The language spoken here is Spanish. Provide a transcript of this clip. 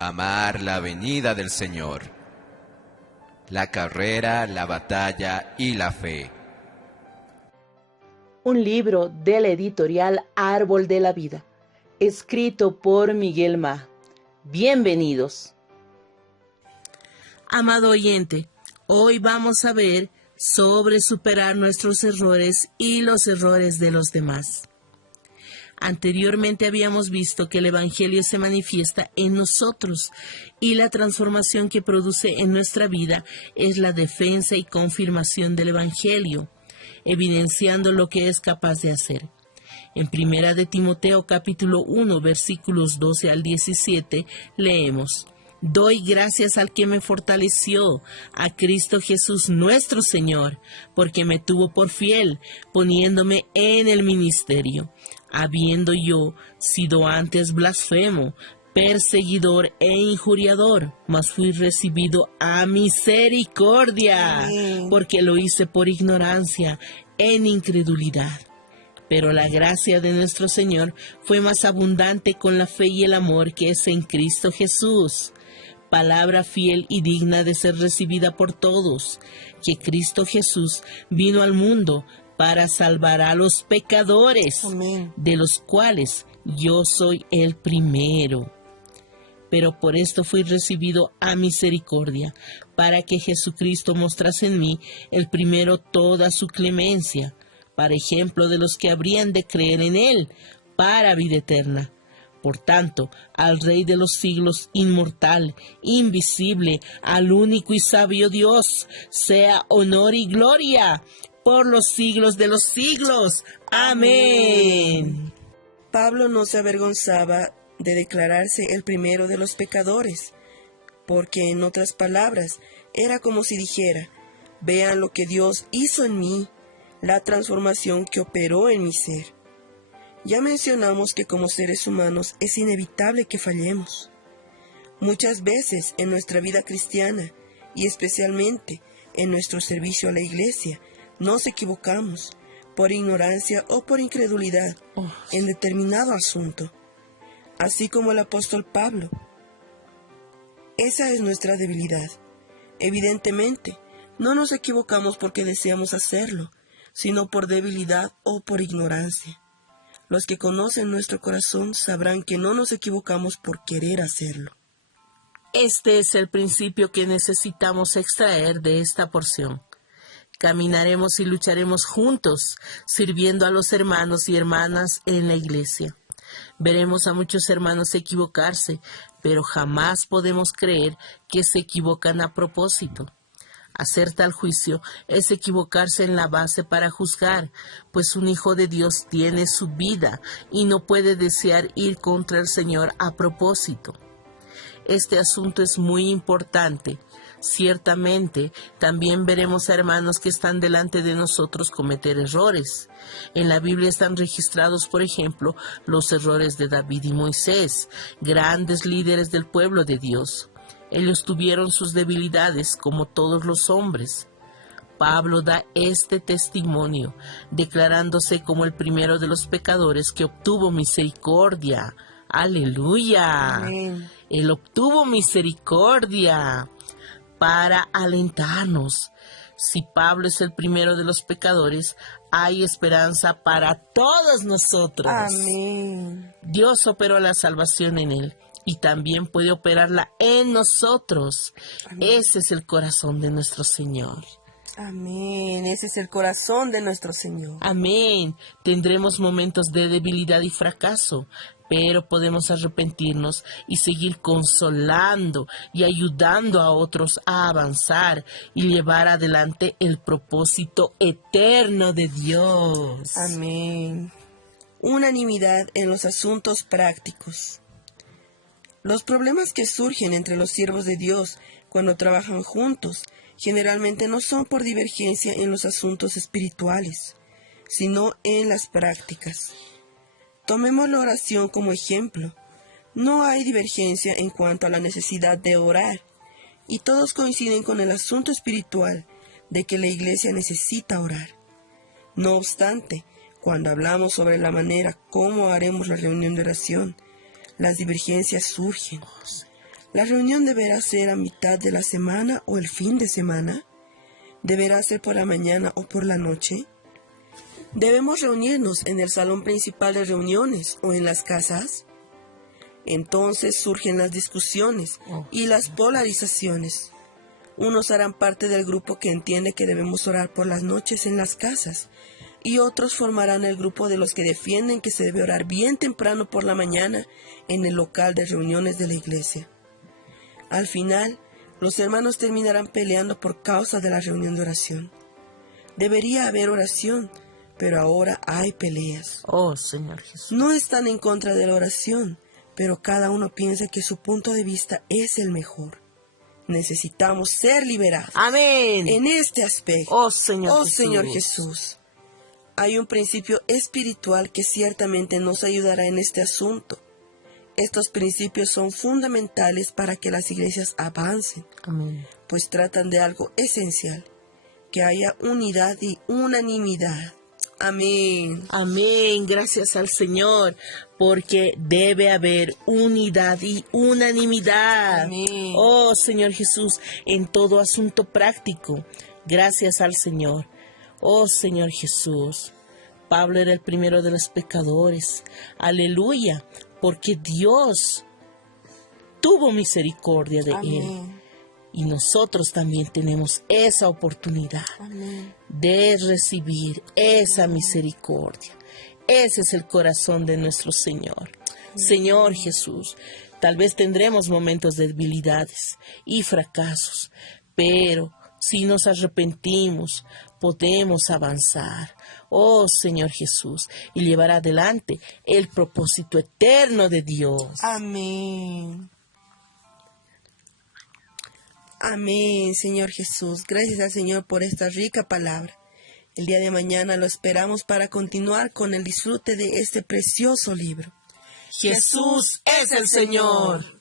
Amar la venida del Señor, la carrera, la batalla y la fe. Un libro de la editorial Árbol de la Vida, escrito por Miguel Ma. Bienvenidos. Amado oyente, hoy vamos a ver sobre superar nuestros errores y los errores de los demás. Anteriormente habíamos visto que el Evangelio se manifiesta en nosotros y la transformación que produce en nuestra vida es la defensa y confirmación del Evangelio, evidenciando lo que es capaz de hacer. En 1 de Timoteo capítulo 1 versículos 12 al 17 leemos: Doy gracias al que me fortaleció, a Cristo Jesús nuestro Señor, porque me tuvo por fiel, poniéndome en el ministerio, habiendo yo sido antes blasfemo, perseguidor e injuriador, mas fui recibido a misericordia, porque lo hice por ignorancia, en incredulidad. Pero la gracia de nuestro Señor fue más abundante con la fe y el amor que es en Cristo Jesús. Palabra fiel y digna de ser recibida por todos, que Cristo Jesús vino al mundo para salvar a los pecadores, Amén, de los cuales yo soy el primero. Pero por esto fui recibido a misericordia, para que Jesucristo mostrase en mí el primero toda su clemencia, para ejemplo de los que habrían de creer en Él, para vida eterna. Por tanto, al Rey de los siglos, inmortal, invisible, al único y sabio Dios, sea honor y gloria por los siglos de los siglos. Amén. Pablo no se avergonzaba de declararse el primero de los pecadores, porque en otras palabras, era como si dijera: vean lo que Dios hizo en mí, la transformación que operó en mi ser. Ya mencionamos que como seres humanos es inevitable que fallemos. Muchas veces en nuestra vida cristiana, y especialmente en nuestro servicio a la iglesia, nos equivocamos por ignorancia o por incredulidad en determinado asunto. Así como el apóstol Pablo. Esa es nuestra debilidad. Evidentemente, no nos equivocamos porque deseamos hacerlo, sino por debilidad o por ignorancia. Los que conocen nuestro corazón sabrán que no nos equivocamos por querer hacerlo. Este es el principio que necesitamos extraer de esta porción. Caminaremos y lucharemos juntos, sirviendo a los hermanos y hermanas en la iglesia. Veremos a muchos hermanos equivocarse, pero jamás podemos creer que se equivocan a propósito. Hacer tal juicio es equivocarse en la base para juzgar, pues un hijo de Dios tiene su vida y no puede desear ir contra el Señor a propósito. Este asunto es muy importante. Ciertamente, también veremos a hermanos que están delante de nosotros cometer errores. En la Biblia están registrados, por ejemplo, los errores de David y Moisés, grandes líderes del pueblo de Dios. Ellos tuvieron sus debilidades como todos los hombres. Pablo da este testimonio, declarándose como el primero de los pecadores que obtuvo misericordia. ¡Aleluya! Amén. Él obtuvo misericordia para alentarnos. Si Pablo es el primero de los pecadores, hay esperanza para todos nosotros. Amén. Dios operó la salvación en él y también puede operarla en nosotros. Amén. Ese es el corazón de nuestro Señor. Amén. Ese es el corazón de nuestro Señor. Amén. Tendremos momentos de debilidad y fracaso, pero podemos arrepentirnos y seguir consolando y ayudando a otros a avanzar y llevar adelante el propósito eterno de Dios. Amén. Unanimidad en los asuntos prácticos. Los problemas que surgen entre los siervos de Dios cuando trabajan juntos generalmente no son por divergencia en los asuntos espirituales, sino en las prácticas. Tomemos la oración como ejemplo. No hay divergencia en cuanto a la necesidad de orar, y todos coinciden con el asunto espiritual de que la iglesia necesita orar. No obstante, cuando hablamos sobre la manera como haremos la reunión de oración, las divergencias surgen. ¿La reunión deberá ser a mitad de la semana o el fin de semana? ¿Deberá ser por la mañana o por la noche? ¿Debemos reunirnos en el salón principal de reuniones o en las casas? Entonces surgen las discusiones y las polarizaciones. Unos harán parte del grupo que entiende que debemos orar por las noches en las casas, y otros formarán el grupo de los que defienden que se debe orar bien temprano por la mañana en el local de reuniones de la iglesia. Al final, los hermanos terminarán peleando por causa de la reunión de oración. Debería haber oración, pero ahora hay peleas. Oh, Señor Jesús. No están en contra de la oración, pero cada uno piensa que su punto de vista es el mejor. Necesitamos ser liberados. Amén. En este aspecto. Oh, Señor Jesús. Señor Jesús. Hay un principio espiritual que ciertamente nos ayudará en este asunto. Estos principios son fundamentales para que las iglesias avancen, Amén. pues tratan de algo esencial, que haya unidad y unanimidad. Amén. Amén, gracias al Señor, porque debe haber unidad y unanimidad. Amén. Oh, Señor Jesús, en todo asunto práctico, gracias al Señor. Oh, Señor Jesús, Pablo era el primero de los pecadores. Aleluya, porque Dios tuvo misericordia de él. Amén. Y nosotros también tenemos esa oportunidad Amén. de recibir esa misericordia. Ese es el corazón de nuestro Señor. Señor Jesús, tal vez tendremos momentos de debilidades y fracasos, pero si nos arrepentimos, podemos avanzar. Oh Señor Jesús, y llevar adelante el propósito eterno de Dios. Amén. Amén, Señor Jesús. Gracias al Señor por esta rica palabra. El día de mañana lo esperamos para continuar con el disfrute de este precioso libro. Jesús es el Señor.